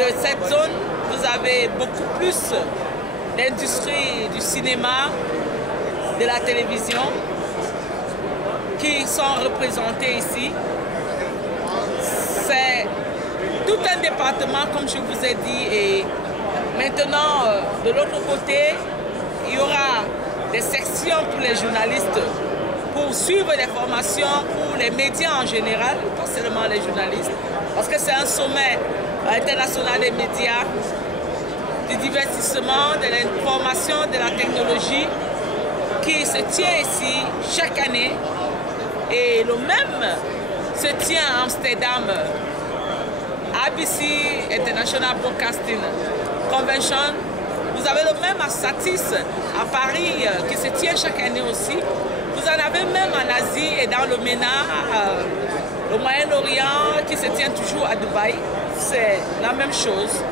de cette zone, vous avez beaucoup plus d'industrie du cinéma, de la télévision, qui sont représentés ici. C'est tout un département, comme je vous ai dit, et maintenant, de l'autre côté, il y aura des sections pour les journalistes, pour suivre des formations pour les médias en général, pas seulement les journalistes, parce que c'est un sommet international des médias, du divertissement, de l'information, de la technologie, qui se tient ici chaque année. Et le même se tient à Amsterdam, ABC International Broadcasting Convention. Vous avez le même à Satis, à Paris, qui se tient chaque année aussi. Vous en avez même en Asie et dans le MENA, le Moyen-Orient, qui se tient toujours à Dubaï. C'est la même chose.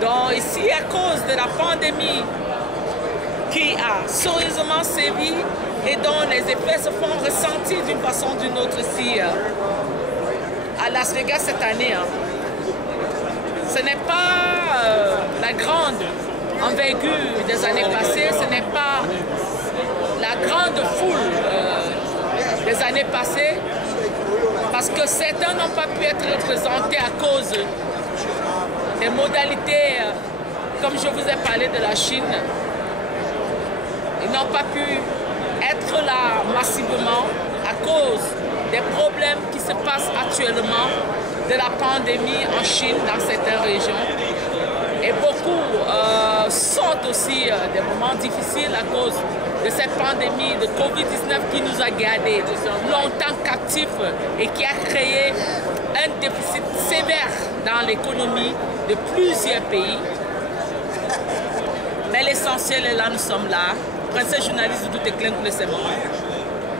Donc ici, à cause de la pandémie qui a sérieusement sévi et dont les effets se font ressentir d'une façon ou d'une autre ici à Las Vegas cette année, ce n'est pas la grande envergure des années passées, ce n'est pas la grande foule des années passées, parce que certains n'ont pas pu être représentés à cause des modalités, comme je vous ai parlé de la Chine. Ils n'ont pas pu être là massivement à cause des problèmes qui se passent actuellement de la pandémie en Chine, dans certaines régions. Et beaucoup sont aussi des moments difficiles à cause de cette pandémie de Covid-19 qui nous a gardés longtemps captifs et qui a créé un déficit sévère dans l'économie de plusieurs pays. Mais l'essentiel est là, nous sommes là. Princesse journaliste de Douteklen pour le Sémon.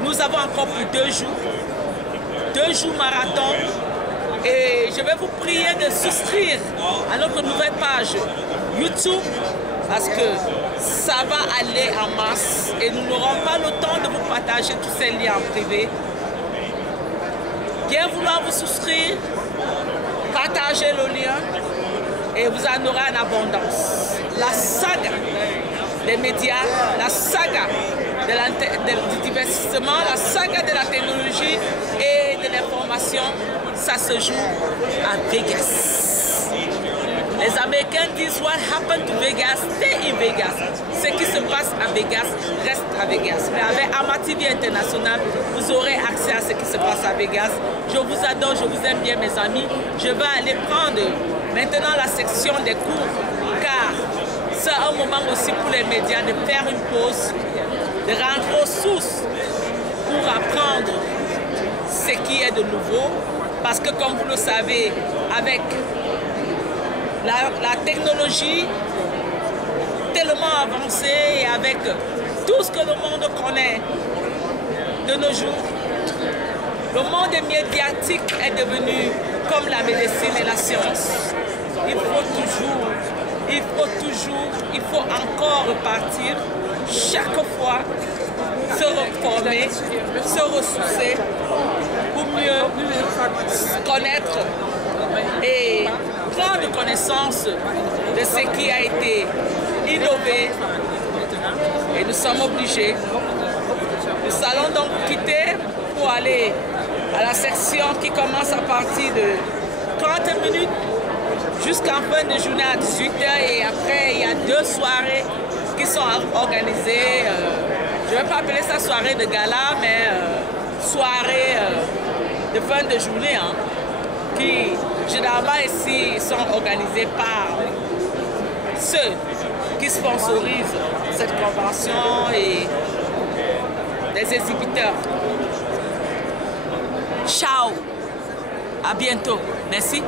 Nous avons encore pour 2 jours marathon. Et je vais vous prier de souscrire à notre nouvelle page YouTube parce que ça va aller en masse et nous n'aurons pas le temps de vous partager tous ces liens en privé. Bien vouloir vous souscrire, partagez le lien et vous en aurez en abondance. La saga des médias, la saga du divertissement, la saga de la technologie et de l'information, ça se joue à Vegas. Les Américains disent what happened to Vegas, stay in Vegas. Ce qui se passe à Vegas reste à Vegas. Mais avec Ama TV International, vous aurez accès à ce qui se passe à Vegas. Je vous adore, je vous aime bien mes amis. Je vais aller prendre maintenant la section des cours car c'est un moment aussi pour les médias de faire une pause, de rentrer aux sources pour apprendre ce qui est de nouveau. Parce que comme vous le savez, avec la technologie tellement avancée et avec tout ce que le monde connaît de nos jours, le monde médiatique est devenu comme la médecine et la science. Il faut encore repartir chaque fois, se reformer, se ressourcer pour mieux connaître et prendre connaissance de ce qui a été innové. Et nous sommes obligés. Nous allons donc quitter pour aller à la section qui commence à partir de 30 minutes jusqu'en fin de journée à 18h et après il y a 2 soirées qui sont organisées. Je ne vais pas appeler ça soirée de gala, mais soirée de fin de journée, qui généralement ici sont organisées par ceux qui sponsorisent cette convention et les exhibiteurs. Ciao, à bientôt, merci.